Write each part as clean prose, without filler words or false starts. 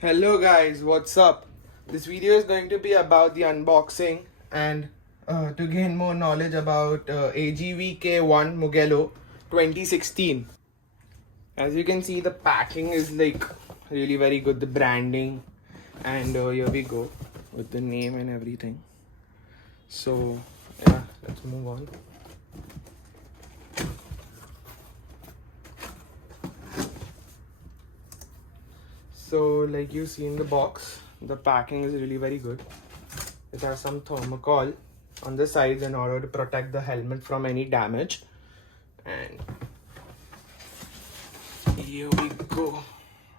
Hello guys, what's up? This video is going to be about the unboxing and to gain more knowledge about AGVK1 Mugello 2016. As you can see, the packing is like really very good, the branding, and here we go with the name and everything. So yeah, let's move on. So like you see in the box, the packing is really very good. It has some thermocol on the sides in order to protect the helmet from any damage. And here we go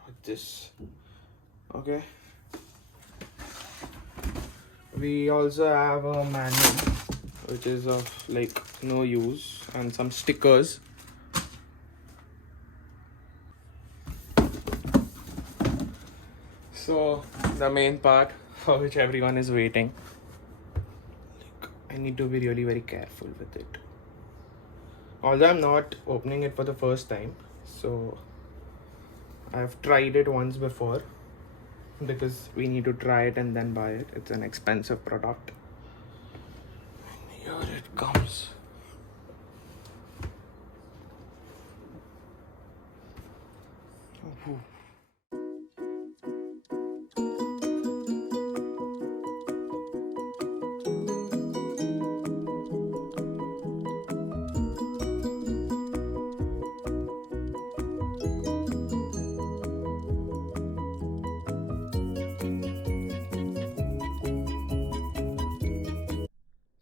with this. Okay. We also have a manual which is of like no use and some stickers. So the main part for which everyone is waiting. Like, I need to be really very careful with it. Although I'm not opening it for the first time, so I've tried it once before because we need to try it and then buy it. It's an expensive product. And here it comes. Ooh.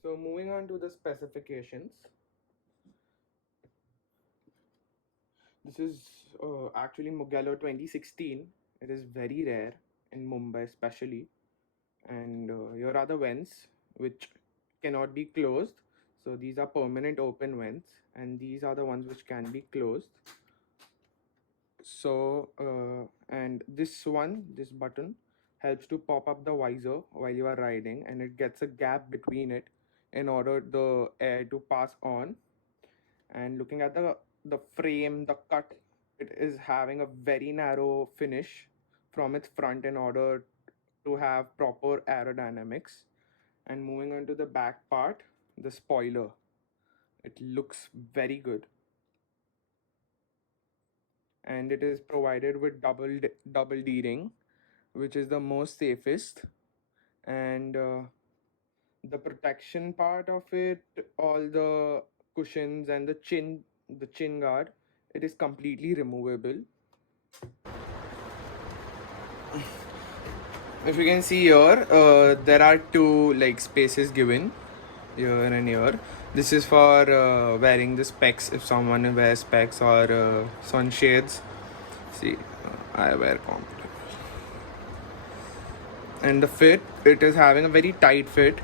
So moving on to the specifications. This is actually Mugello 2016. It is very rare in Mumbai especially. And here are the vents which cannot be closed. So these are permanent open vents and these are the ones which can be closed. So and this button helps to pop up the visor while you are riding, and it gets a gap between it in order the air to pass on. And looking at the frame, the cut, it is having a very narrow finish from its front in order to have proper aerodynamics. And moving on to the back part, the spoiler, it looks very good, and it is provided with double D-ring, which is the most safest. And the protection part of it, all the cushions and the chin guard, it is completely removable. If you can see here, there are two like spaces given here and here. This is for wearing the specs if someone wears specs or sunshades. See, I wear comfortable. And the fit, it is having a very tight fit.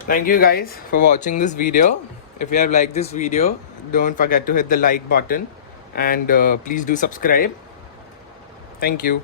Thank you guys for watching this video. If you have liked this video, don't forget to hit the like button and please do subscribe. Thank you.